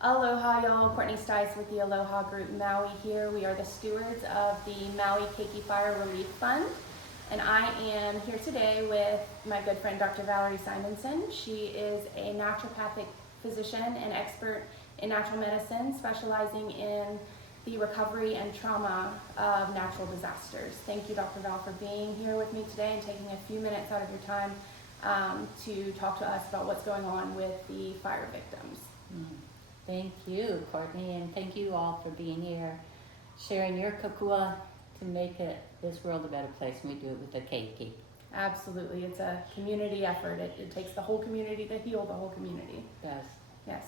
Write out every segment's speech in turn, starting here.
Aloha y'all, Courtney Stice with the Aloha Group Maui here. We are the stewards of the Maui Keiki Fire Relief Fund. And I am here today with my good friend Dr. Valerie Simonsen. She is a naturopathic physician and expert in natural medicine, specializing in the recovery and trauma of natural disasters. Thank you, Dr. Val, for being here with me today and taking a few minutes out of your time to talk to us about what's going on with the fire victims. Thank you, Courtney, and thank you all for being here, sharing your kokua to make this world a better place, and we do it with the keiki. Absolutely, it's a community effort. It takes the whole community to heal the whole community. Yes. Yes.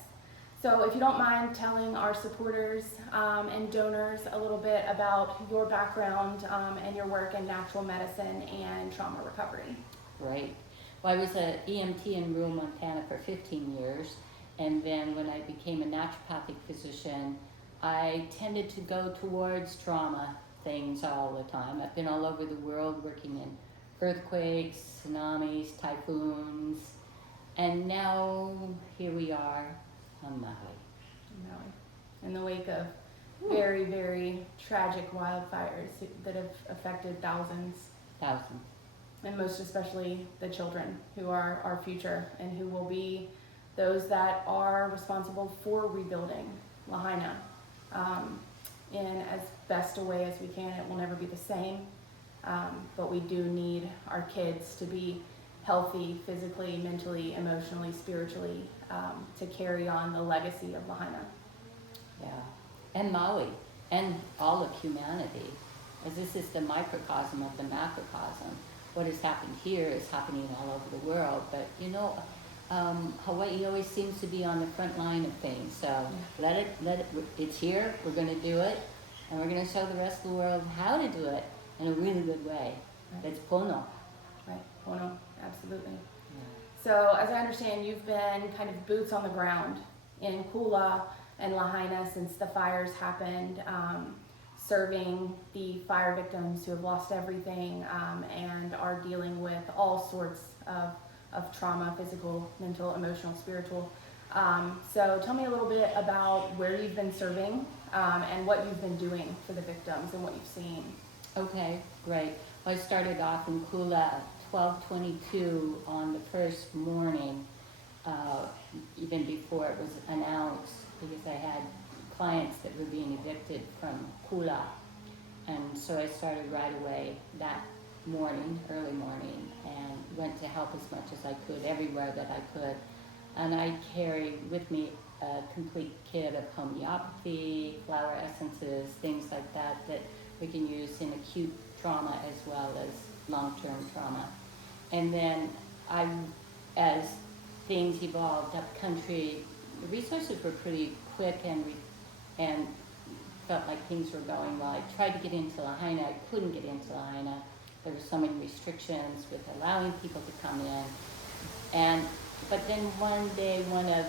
So if you don't mind telling our supporters and donors a little bit about your background and your work in natural medicine and trauma recovery. Right. Well, I was an EMT in rural Montana for 15 years. And then when I became a naturopathic physician, I tended to go towards trauma things all the time. I've been all over the world working in earthquakes, tsunamis, typhoons, and now here we are on Maui. In the wake of very, very tragic wildfires that have affected thousands. And most especially the children who are our future and who will be those that are responsible for rebuilding Lahaina in as best a way as we can. It will never be the same, but we do need our kids to be healthy physically, mentally, emotionally, spiritually, to carry on the legacy of Lahaina. Yeah, and Maui, and all of humanity, as this is the microcosm of the macrocosm. What has happened here is happening all over the world, but Hawaii always seems to be on the front line of things, so it's here, we're going to do it, and we're going to show the rest of the world how to do it in a really good way. Right. That's pono. Right, pono, absolutely. Yeah. So as I understand, you've been kind of boots on the ground in Kula and Lahaina since the fires happened, serving the fire victims who have lost everything and are dealing with all sorts of trauma, physical, mental, emotional, spiritual. So tell me a little bit about where you've been serving and what you've been doing for the victims and what you've seen. Okay, great. Well, I started off in Kula 12/22 on the first morning, even before it was announced, because I had clients that were being evicted from Kula. And so I started right away that morning, early morning, and went to help as much as I could, everywhere that I could. And I carried with me a complete kit of homeopathy, flower essences, things like that we can use in acute trauma as well as long-term trauma. And then as things evolved up country, the resources were pretty quick and felt like things were going well. I tried to get into Lahaina, I couldn't get into Lahaina. There were so many restrictions with allowing people to come in. But then one day, one of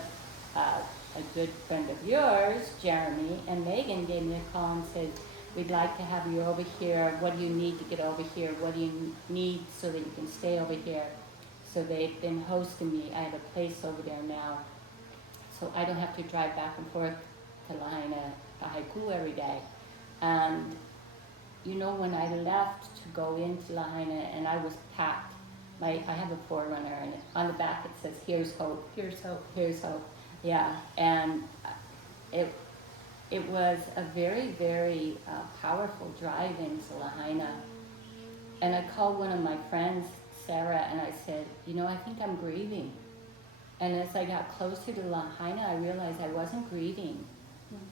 a good friend of yours, Jeremy, and Megan gave me a call and said, "We'd like to have you over here. What do you need to get over here? What do you need so that you can stay over here?" So they've been hosting me. I have a place over there now, so I don't have to drive back and forth to Lahaina, to Haiku every day. And when I left to go into Lahaina, and I was packed, I have a Forerunner, and on the back it says, "Here's hope, Here's hope." here's hope." Yeah, and it was a very, very powerful drive into Lahaina. And I called one of my friends, Sarah, and I said, I think I'm grieving. And as I got closer to Lahaina, I realized I wasn't grieving.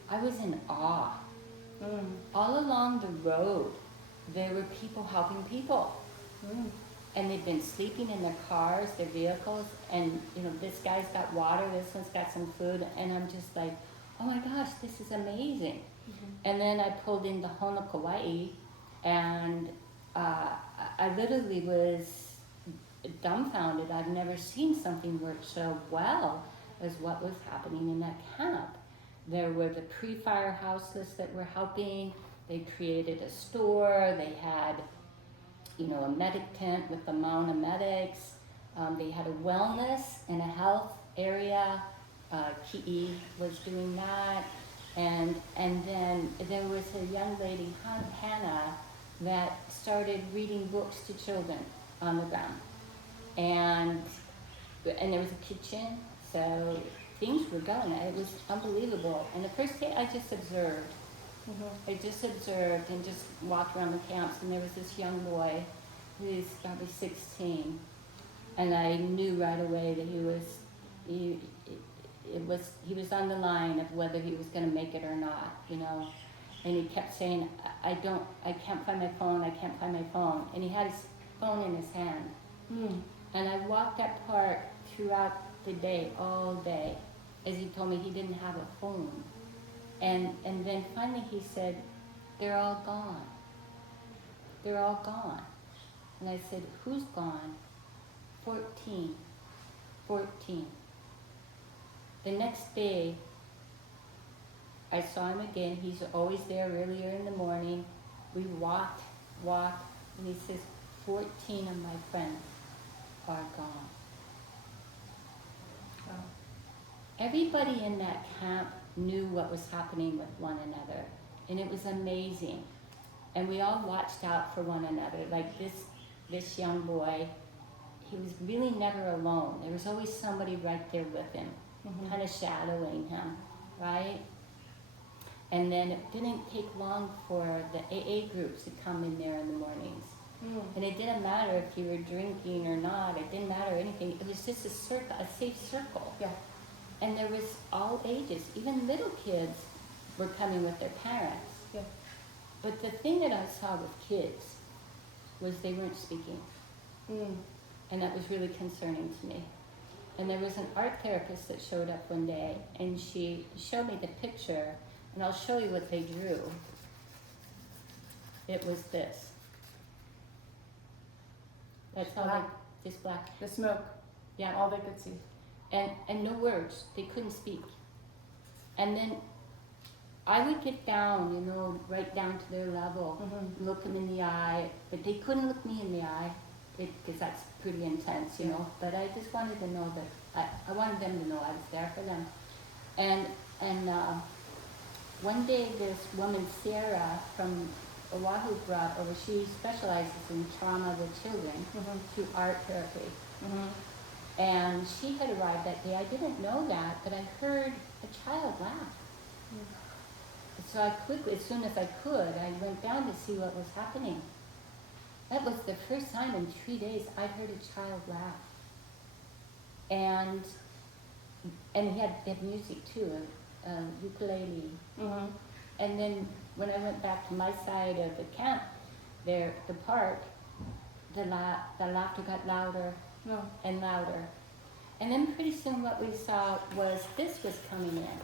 I was in awe. All along the road, there were people helping people. And they've been sleeping in their cars, their vehicles, and this guy's got water, this one's got some food, and I'm just like, oh my gosh, this is amazing. And then I pulled into Hona, Kauai, and I literally was dumbfounded. I've never seen something work so well as what was happening in that camp. There were the pre-fire houseless that were helping. They created a store. They had, a medic tent with the Mauna medics. They had a wellness and a health area. Keiki was doing that, and then there was a young lady, Hannah, that started reading books to children on the ground, and there was a kitchen, so things were going. It was unbelievable. And the first day I just observed. I just observed and just walked around the camps, and there was this young boy who's probably 16, and I knew right away that he was on the line of whether he was going to make it or not, you know. And he kept saying, I can't find my phone, I can't find my phone. And he had his phone in his hand. And I walked that park throughout the day, all day, as he told me he didn't have a phone. And then finally he said, they're all gone. They're all gone. And I said, who's gone? 14. The next day, I saw him again. He's always there earlier in the morning. We walked, and he says, 14 of my friends are gone. Wow. Everybody in that camp knew what was happening with one another, and it was amazing. And we all watched out for one another. Like this young boy, he was really never alone. There was always somebody right there with him, kind of shadowing him, right? And then it didn't take long for the AA groups to come in there in the mornings. And it didn't matter if you were drinking or not. It didn't matter anything. It was just a circle, a safe circle. Yeah. And there was all ages. Even little kids were coming with their parents. Yeah. But the thing that I saw with kids was they weren't speaking. And that was really concerning to me. And there was an art therapist that showed up one day, and she showed me the picture, and I'll show you what they drew. It was this. That's how Black. they, just black. The smoke. Yeah. All they could see. And no words. They couldn't speak. And then I would get down, you know, right down to their level, look them in the eye, but they couldn't look me in the eye, because that's pretty intense, you know. But I just wanted to know that, I wanted them to know I was there for them. And one day this woman, Sarah, from Oahu brought over, she specializes in trauma with children through art therapy. And she had arrived that day. I didn't know that, but I heard a child laugh. So I quickly, as soon as I could, I went down to see what was happening. That was the first time in 3 days I heard a child laugh. And he had music too, a ukulele. And then when I went back to my side of the camp, there, the park, the laughter got louder and louder. And then pretty soon what we saw was this was coming in.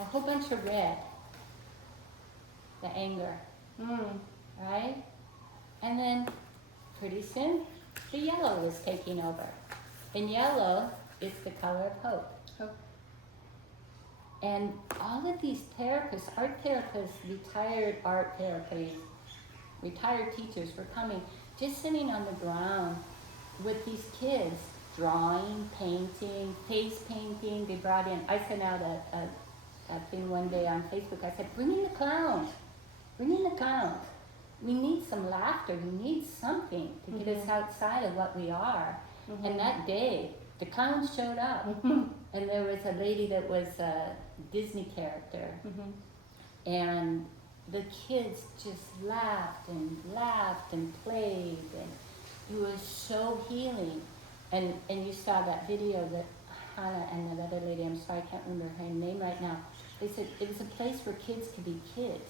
A whole bunch of red. The anger. Right? And then pretty soon the yellow was taking over. And yellow is the color of hope. And all of these therapists, art therapists, retired art therapists, retired teachers were coming, just sitting on the ground with these kids, drawing, painting, face painting. They brought in, I sent out a thing one day on Facebook. I said, bring in the clowns. Bring in the clowns. We need some laughter. We need something to get us outside of what we are. And that day, the clowns showed up. And there was a lady that was a Disney character. And the kids just laughed and played. And it was so healing. And you saw that video that Hannah and that other lady, I'm sorry, I can't remember her name right now. They said it was a place where kids could be kids.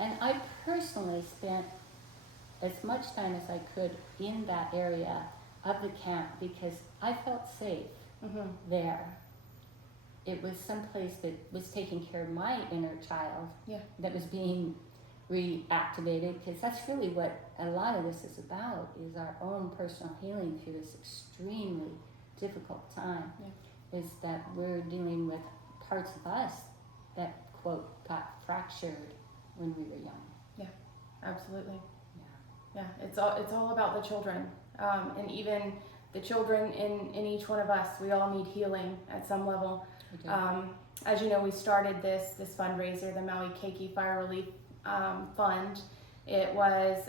And I personally spent as much time as I could in that area of the camp because I felt safe there. It was someplace that was taking care of my inner child that was being reactivated, because that's really what a lot of this is about, is our own personal healing through this extremely difficult time. Is that we're dealing with parts of us that, quote, got fractured when we were young. Absolutely. Yeah, it's all about the children, and even the children in each one of us, we all need healing at some level. As you know, we started this fundraiser, the Maui Keiki Fire Relief Fund. It was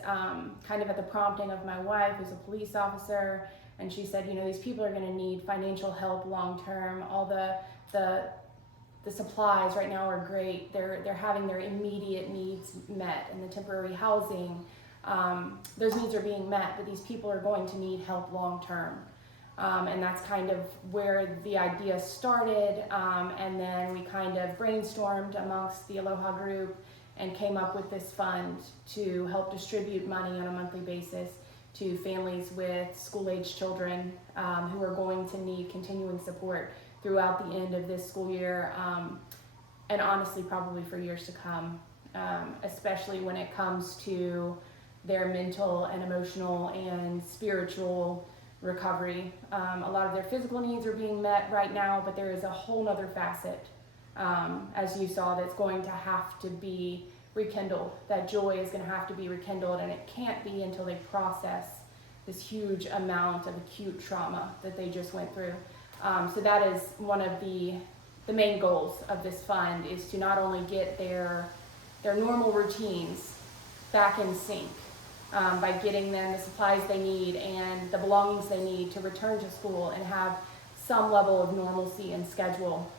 kind of at the prompting of my wife, who's a police officer, and she said, these people are going to need financial help long term. All the supplies right now are great. They're having their immediate needs met, and the temporary housing, those needs are being met, but these people are going to need help long term. And that's kind of where the idea started. And then we kind of brainstormed amongst the Aloha group and came up with this fund to help distribute money on a monthly basis to families with school-age children who are going to need continuing support throughout the end of this school year, and honestly probably for years to come, especially when it comes to their mental and emotional and spiritual recovery. A lot of their physical needs are being met right now, but there is a whole nother facet, as you saw, that's going to have to be rekindled. That joy is going to have to be rekindled, and it can't be until they process this huge amount of acute trauma that they just went through. So that is one of the main goals of this fund, is to not only get their normal routines back in sync, by getting them the supplies they need and the belongings they need to return to school and have some level of normalcy and schedule.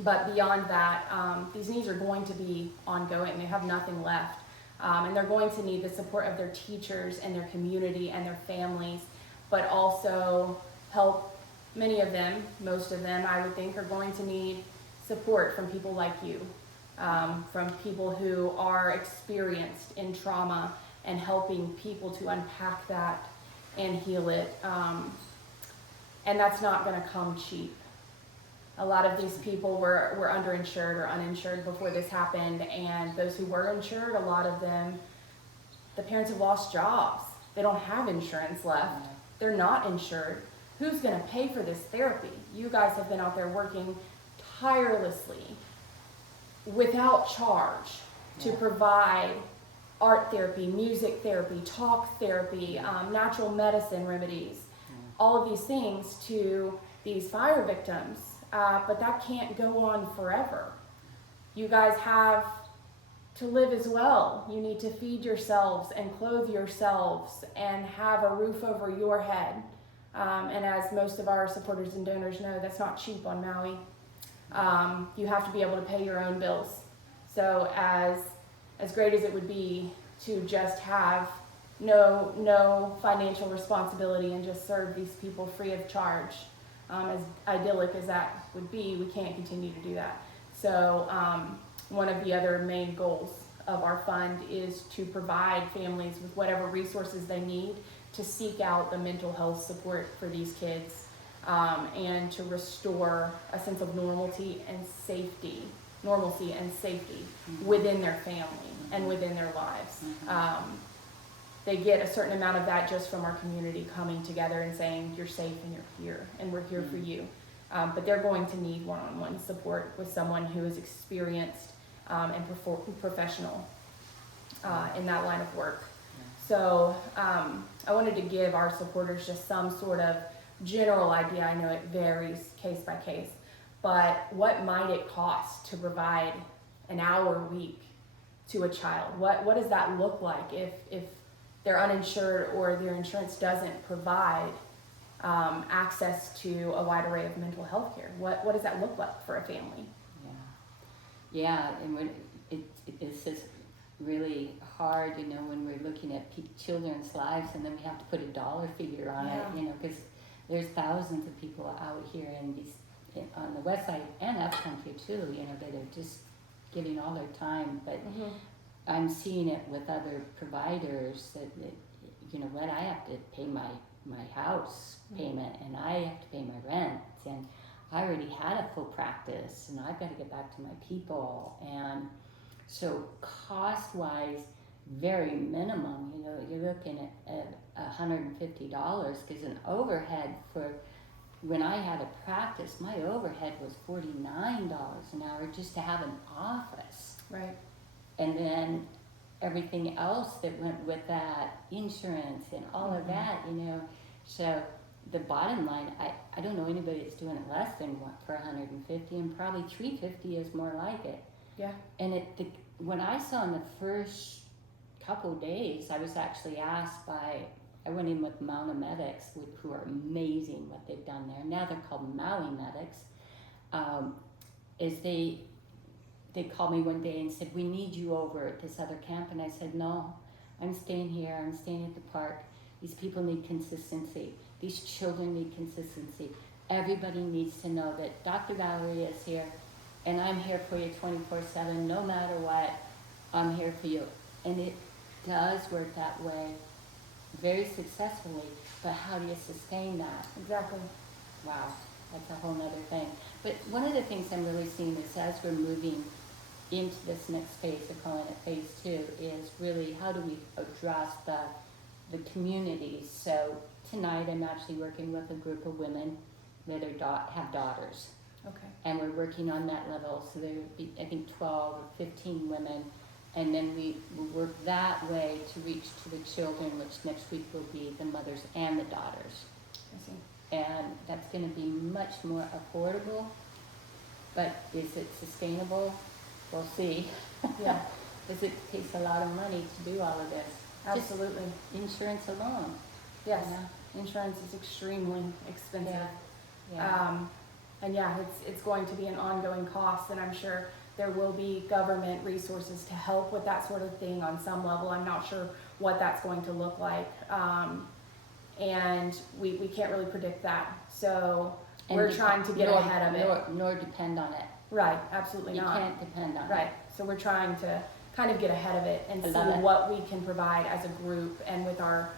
But beyond that, these needs are going to be ongoing. They have nothing left. And they're going to need the support of their teachers and their community and their families, but also help. Many of them, most of them, I would think, are going to need support from people like you, from people who are experienced in trauma and helping people to unpack that and heal it. And that's not going to come cheap. A lot of these people were underinsured or uninsured before this happened, and those who were insured, a lot of them, the parents have lost jobs. They don't have insurance left. They're not insured. Who's going to pay for this therapy? You guys have been out there working tirelessly without charge to provide art therapy, music therapy, talk therapy, natural medicine remedies, all of these things to these fire victims. But that can't go on forever. You guys have to live as well. You need to feed yourselves and clothe yourselves and have a roof over your head. And as most of our supporters and donors know, that's not cheap on Maui. You have to be able to pay your own bills. So as great as it would be to just have no financial responsibility and just serve these people free of charge, as idyllic as that would be, we can't continue to do that. So one of the other main goals of our fund is to provide families with whatever resources they need to seek out the mental health support for these kids, and to restore a sense of normalcy and safety within their family and within their lives. They get a certain amount of that just from our community coming together and saying, you're safe and you're here and we're here for you. But they're going to need one-on-one support with someone who is experienced and professional in that line of work. So I wanted to give our supporters just some sort of general idea. I know it varies case by case, but what might it cost to provide an hour a week to a child? What does that look like if they're uninsured or their insurance doesn't provide access to a wide array of mental health care? What does that look like for a family? Yeah, and when it's just really hard, when we're looking at children's lives, and then we have to put a dollar figure on it, because there's thousands of people out here on the west side and up country too, that are just giving all their time, but I'm seeing it with other providers that I have to pay my house payment, and I have to pay my rent, and I already had a full practice, and I've got to get back to my people. And so cost-wise, very minimum, you're looking at $150, because an overhead for, when I had a practice, my overhead was $49 an hour just to have an office. Right. And then everything else that went with that, insurance and all of that, so the bottom line, I don't know anybody that's doing it less than what, for 150, and probably 350 is more like it. Yeah. And when I saw in the first couple days, I was actually asked by, I went in with Maui medics, who are amazing what they've done there. Now they're called Maui medics. Is they called me one day and said, we need you over at this other camp. And I said, no, I'm staying here. I'm staying at the park. These people need consistency. These children need consistency. Everybody needs to know that Dr. Valerie is here, and I'm here for you 24/7, no matter what. I'm here for you. And it does work that way very successfully, but how do you sustain that? Exactly. Wow, that's a whole nother thing. But one of the things I'm really seeing is as we're moving into this next phase, we're calling it phase 2, is really how do we address the communities. So tonight I'm actually working with a group of women that have daughters. Okay. And we're working on that level. So there would be, I think, 12 or 15 women. And then we will work that way to reach to the children, which next week will be the mothers and the daughters. I see. And that's going to be much more affordable. But is it sustainable? We'll see. Yeah. Because it takes a lot of money to do all of this. Absolutely. Just insurance alone. Yes. Yeah. Insurance is extremely expensive. Yeah. And yeah, it's going to be an ongoing cost, and I'm sure there will be government resources to help with that sort of thing on some level. I'm not sure what that's going to look like. And we can't really predict that. So we're trying to get ahead of it. Nor depend on it. Right, absolutely not. You can't depend on it. Right, so we're trying to kind of get ahead of it and see what we can provide as a group and with our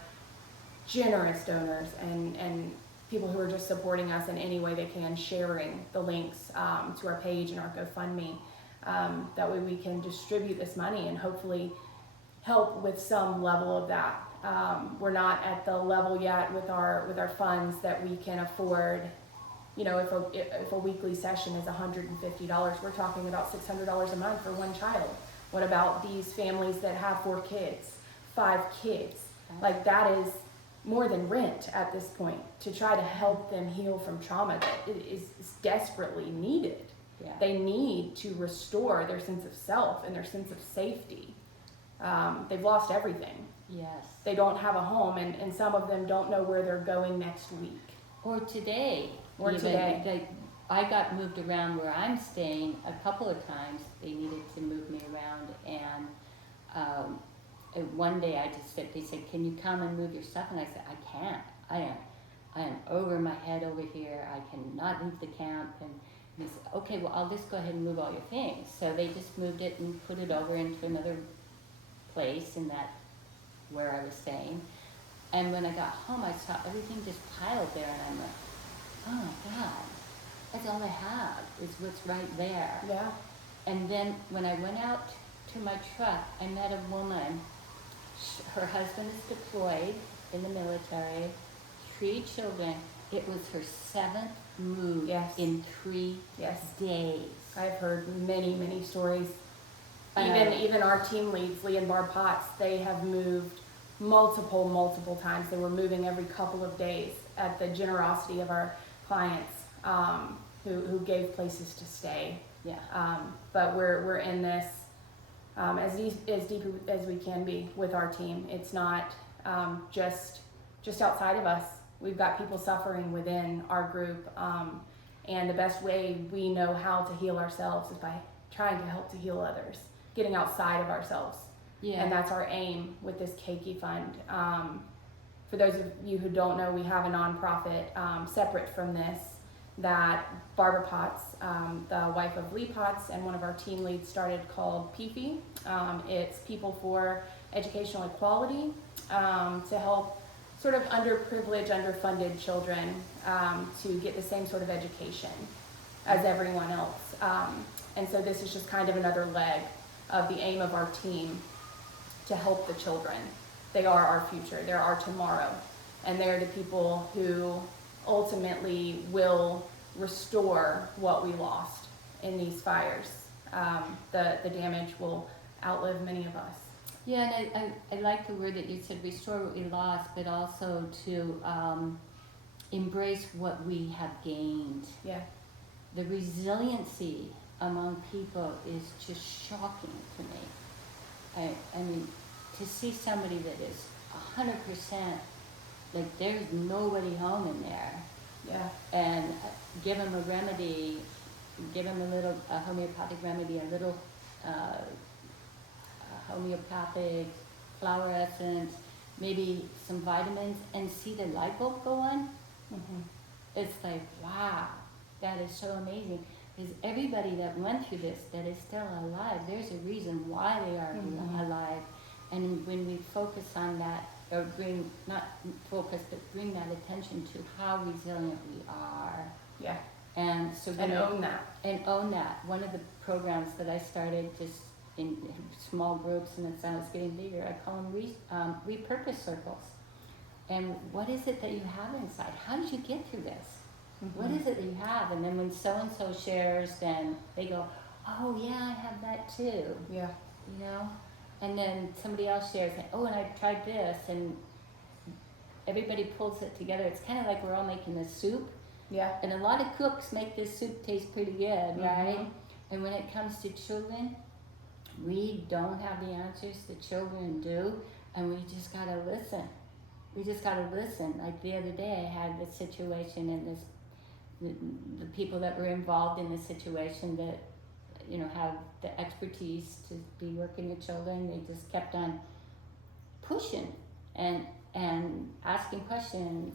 generous donors and people who are just supporting us in any way they can, sharing the links to our page and our GoFundMe. That way we can distribute this money and hopefully help with some level of that. We're not at the level yet with our funds that we can afford. You know, if a weekly session is $150, we're talking about $600 a month for one child. What about these families that have 4 kids, 5 kids? Like, that is more than rent at this point to try to help them heal from trauma that is desperately needed. Yeah. They need to restore their sense of self and their sense of safety. They've lost everything. Yes. They don't have a home, and some of them don't know where they're going next week. Or today. Or today. I got moved around where I'm staying a couple of times. They needed to move me around, and one day they said, can you come and move your stuff? And I said, I can't. I am over my head over here. I cannot leave the camp. And he said, okay, well, I'll just go ahead and move all your things. So they just moved it and put it over into another place in that where I was staying. And when I got home, I saw everything just piled there, and I'm like, oh my God, that's all I have is what's right there. Yeah. And then when I went out to my truck, I met a woman. Her husband is deployed in the military, 3 children. It was her 7th move in 3 days. I've heard many, many stories. Even our team leads, Lee and Barb Potts, they have moved multiple times. They were moving every couple of days at the generosity of our clients who gave places to stay. Yeah. But we're in this as deep as we can be with our team. It's not just outside of us. We've got people suffering within our group, and the best way we know how to heal ourselves is by trying to help to heal others, getting outside of ourselves. Yeah. And that's our aim with this Keiki Fund. For those of you who don't know, we have a nonprofit separate from this that Barbara Potts, the wife of Lee Potts, and one of our team leads started called PFE. It's People for Educational Equality, to help sort of underprivileged, underfunded children to get the same sort of education as everyone else. And so this is just kind of another leg of the aim of our team to help the children. They are our future, they're our tomorrow, and they're the people who ultimately will restore what we lost in these fires. The damage will outlive many of us. Yeah, and I like the word that you said, restore what we lost, but also to embrace what we have gained. Yeah. The resiliency among people is just shocking to me. I mean, to see somebody that is 100%, like there's nobody home in there, Yeah. and give them a remedy, give them a homeopathic remedy, a little homeopathic flower essence, maybe some vitamins, and see the light bulb go on. Mhm. It's like, wow, that is so amazing. Because everybody that went through this, that is still alive, there's a reason why they are alive. And when we focus on that, or not focus, but bring that attention to how resilient we are. Yeah. And so And own that. And own that. One of the programs that I started just in small groups, and as I was getting bigger, I call them repurpose circles. And what is it that you have inside? How did you get through this? What is it that you have? And then when so-and-so shares, then they go, oh yeah, I have that too. Yeah. You know? And then somebody else shares, oh, and I tried this, and everybody pulls it together. It's kind of like we're all making this soup. Yeah. And a lot of cooks make this soup taste pretty good, right? And when it comes to children, we don't have the answers, the children do, and we just gotta listen. We just gotta listen. Like the other day, I had this situation, and the people that were involved in the situation that, you know, have the expertise to be working with children, they just kept on pushing and asking questions,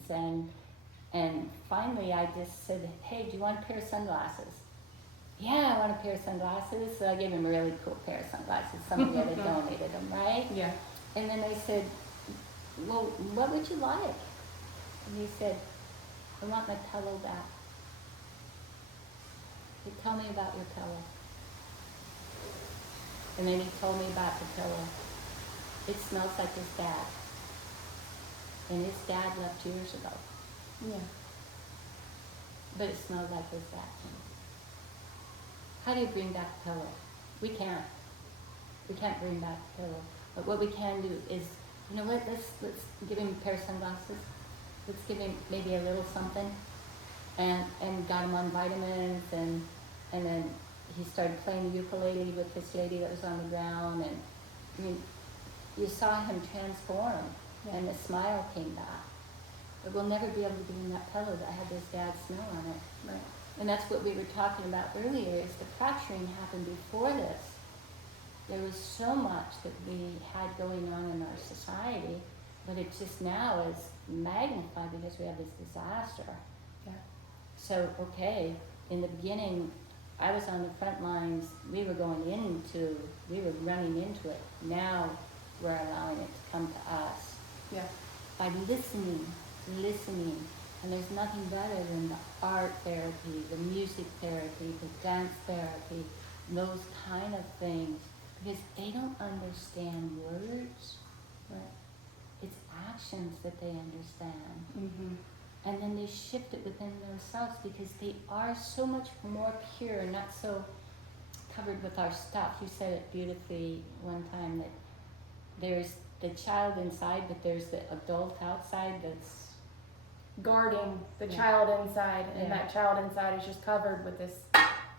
and finally I just said, hey, do you want a pair of sunglasses? Yeah, I want a pair of sunglasses. So I gave him a really cool pair of sunglasses. Somebody had donated them, right? Yeah. And then I said, well, what would you like? And he said, I want my pillow back. He said, tell me about your pillow. And then he told me about the pillow. It smells like his dad. And his dad left years ago. Yeah. But it smelled like his dad. How do you bring back the pillow? We can't. We can't bring back the pillow. But what we can do is, you know what, let's give him a pair of sunglasses. Let's give him maybe a little something. And got him on vitamins, and then he started playing the ukulele with this lady that was on the ground, and I mean, you saw him transform, and the smile came back. But we'll never be able to give him that pillow that had his dad's smell on it. Right. And that's what we were talking about earlier, is the fracturing happened before this. There was so much that we had going on in our society, but it just now is magnified because we have this disaster. Yeah. So, okay, in the beginning, I was on the front lines, we were running into it. Now we're allowing it to come to us. Yeah. By listening, and there's nothing better than the art therapy, the music therapy, the dance therapy, those kind of things, because they don't understand words. Right. It's actions that they understand. Mm-hmm. And then they shift it within themselves because they are so much more pure, not so covered with our stuff. You said it beautifully one time, that there's the child inside, but there's the adult outside that's guarding the child inside, and that child inside is just covered with this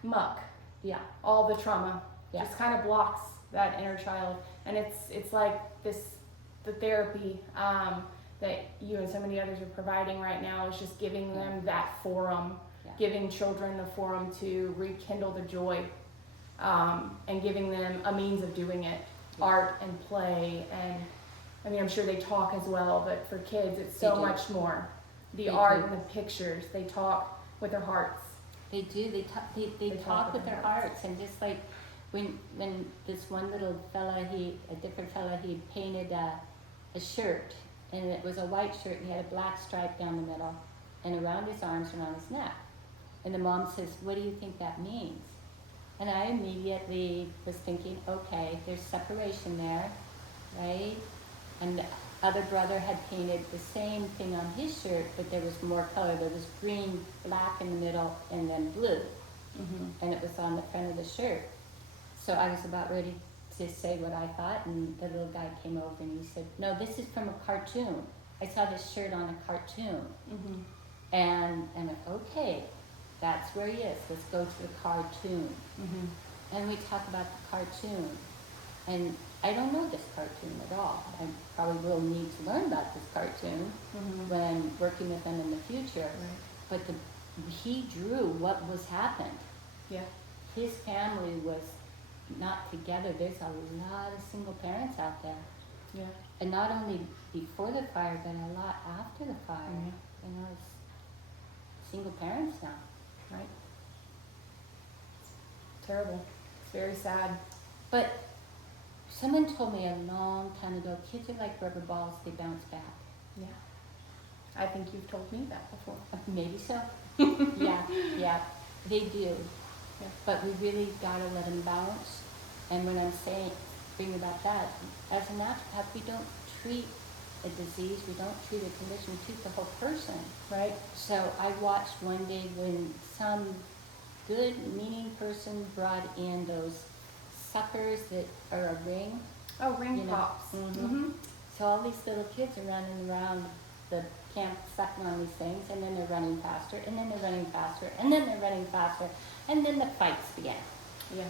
muck. Yeah. All the trauma Yeah. just kind of blocks that inner child, and it's like the therapy that you and so many others are providing right now is just giving them that forum, giving children the forum to rekindle the joy, and giving them a means of doing it, art and play, and I mean, I'm sure they talk as well, but for kids it's so much more. The art and the pictures, they talk with their hearts. They do. They talk with their hearts, and just like when this one little fella, a different fella, he painted a shirt, and it was a white shirt, and he had a black stripe down the middle, and around his arms and around his neck. And the mom says, "What do you think that means?" And I immediately was thinking, okay, there's separation there, right? And the other brother had painted the same thing on his shirt, but there was more color. There was green, black in the middle, and then blue. Mm-hmm. And it was on the front of the shirt. So I was about ready to say what I thought, and the little guy came over and he said, "No, this is from a cartoon. I saw this shirt on a cartoon." Mm-hmm. And okay, that's where he is. Let's go to the cartoon. Mm-hmm. And we talk about the cartoon. And I don't know this cartoon at all. I probably will need to learn about this cartoon Mm-hmm. when I'm working with them in the future. Right. But he drew what was happened. Yeah. His family was not together. There's a lot of single parents out there. Yeah. And not only before the fire, but a lot after the fire. Mm-hmm. You know, it's single parents now. Right. It's terrible. It's very sad. But someone told me a long time ago, kids are like rubber balls, they bounce back. Yeah. I think you've told me that before. Maybe so. yeah, they do. Yeah. But we really gotta let them bounce. And when I'm thinking about that, as a naturopath, we don't treat a disease, we don't treat a condition, we treat the whole person. Right. So I watched one day when some good, meaning person brought in those suckers that are a ring. Oh, ring You know, pops. mhm. So all these little kids are running around the camp sucking on these things, and then they're running faster, and then they're running faster, and then they're running faster, and then the fights began. Yeah.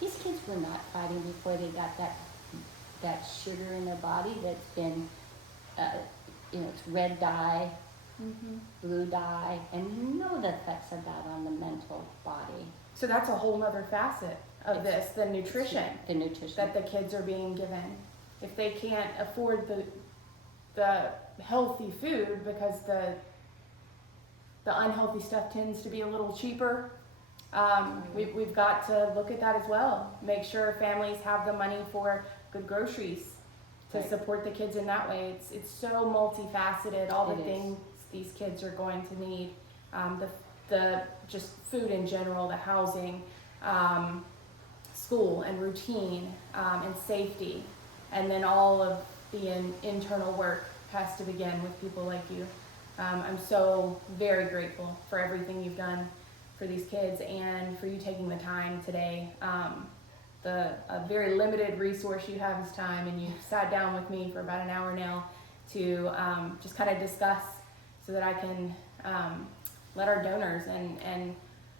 These kids were not fighting before they got that sugar in their body that's been, it's red dye, Mm-hmm. blue dye, and you know the effects of that on the mental body. So that's a whole nother facet of It's- this, the nutrition The nutrition. that the kids are being given. If they can't afford the healthy food because the unhealthy stuff tends to be a little cheaper, we've got to look at that as well. Make sure families have the money for good groceries to Right. support the kids in that way. It's so multifaceted, all the It is. things these kids are going to need. The just food in general, the housing, school and routine, and safety. And then all of the internal work has to begin with people like you. I'm so very grateful for everything you've done for these kids and for you taking the time today. A very limited resource you have is time, and you sat down with me for about an hour now to just kind of discuss so that I can let our donors and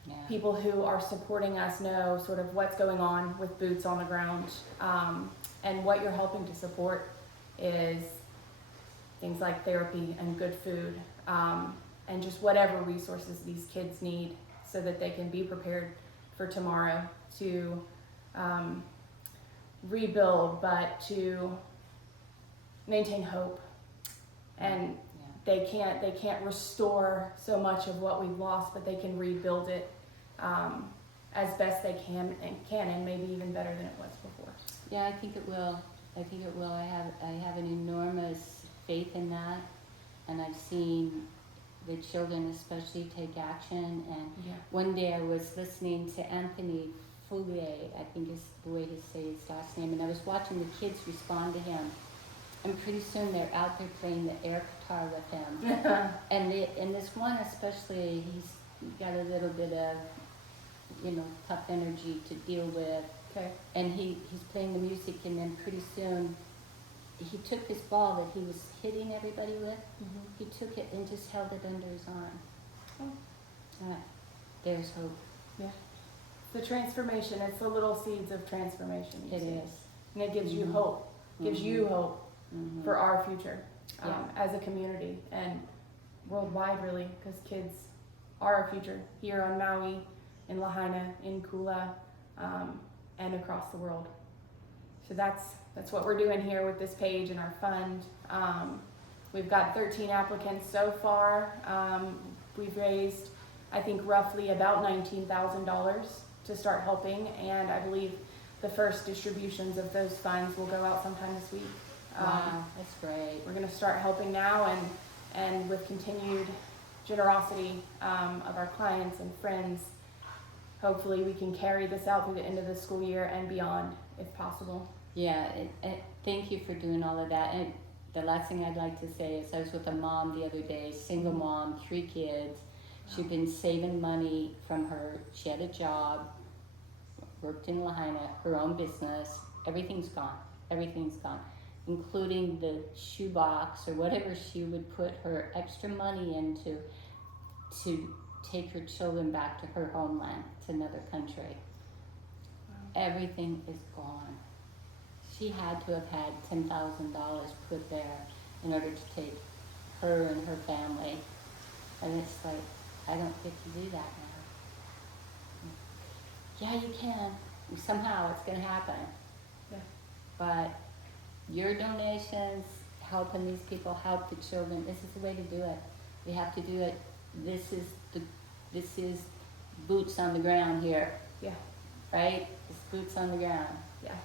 Yeah. people who are supporting us know sort of what's going on with boots on the ground, and what you're helping to support is things like therapy and good food, and just whatever resources these kids need so that they can be prepared for tomorrow to rebuild, but to maintain hope. And Yeah. they can't restore so much of what we've lost, but they can rebuild it as best they can, and maybe even better than it was before. Yeah, I think it will. I think it will. I have an enormous faith in that, and I've seen the children especially take action. And Yeah. one day I was listening to Anthony Foulier, I think is the way to say his last name, and I was watching the kids respond to him. And pretty soon they're out there playing the air guitar with him. And this one especially, he's got a little bit of, tough energy to deal with. Okay. And he's playing the music, and then pretty soon he took his ball that he was hitting everybody with, Mm-hmm. he took it and just held it under his arm. Oh. There's hope. Yeah. The transformation, it's the little seeds of transformation. you It see. is. And it gives you Mhm. hope, gives you hope Mhm. for our future Yeah. as a community and worldwide, really, because kids are our future here on Maui, in Lahaina, in Kula, and across the world. So that's what we're doing here with this page and our fund. We've got 13 applicants so far. We've raised, I think, roughly about $19,000 to start helping, and I believe the first distributions of those funds will go out sometime this week. Wow, that's great. We're going to start helping now, and with continued generosity of our clients and friends, hopefully we can carry this out through the end of the school year and beyond, if possible. Yeah, thank you for doing all of that. And the last thing I'd like to say is I was with a mom the other day, single mom, 3 kids. She'd been saving money from she had a job, worked in Lahaina, her own business. Everything's gone. including the shoebox or whatever she would put her extra money into to take her children back to her homeland, to another country. Everything is gone. She had to have had $10,000 put there in order to take her and her family. And it's like, I don't get to do that now. Yeah, you can. Somehow it's going to happen. Yeah. But your donations, helping these people, help the children, this is the way to do it. We have to do it. This is boots on the ground here. Yeah. Right? It's boots on the ground. Yeah.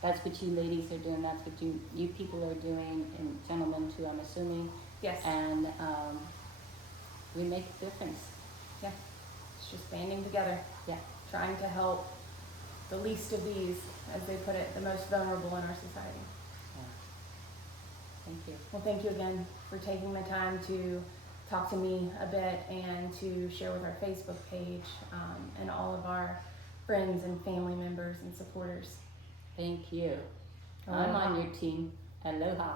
That's what you ladies are doing. That's what you people are doing, and gentlemen too, I'm assuming. Yes. And we make a difference. Yeah. It's just banding together. Yeah. Trying to help the least of these, as they put it, the most vulnerable in our society. Yeah. Thank you. Well, thank you again for taking the time to talk to me a bit and to share with our Facebook page and all of our friends and family members and supporters. Thank you. Aloha. I'm on your team. Aloha.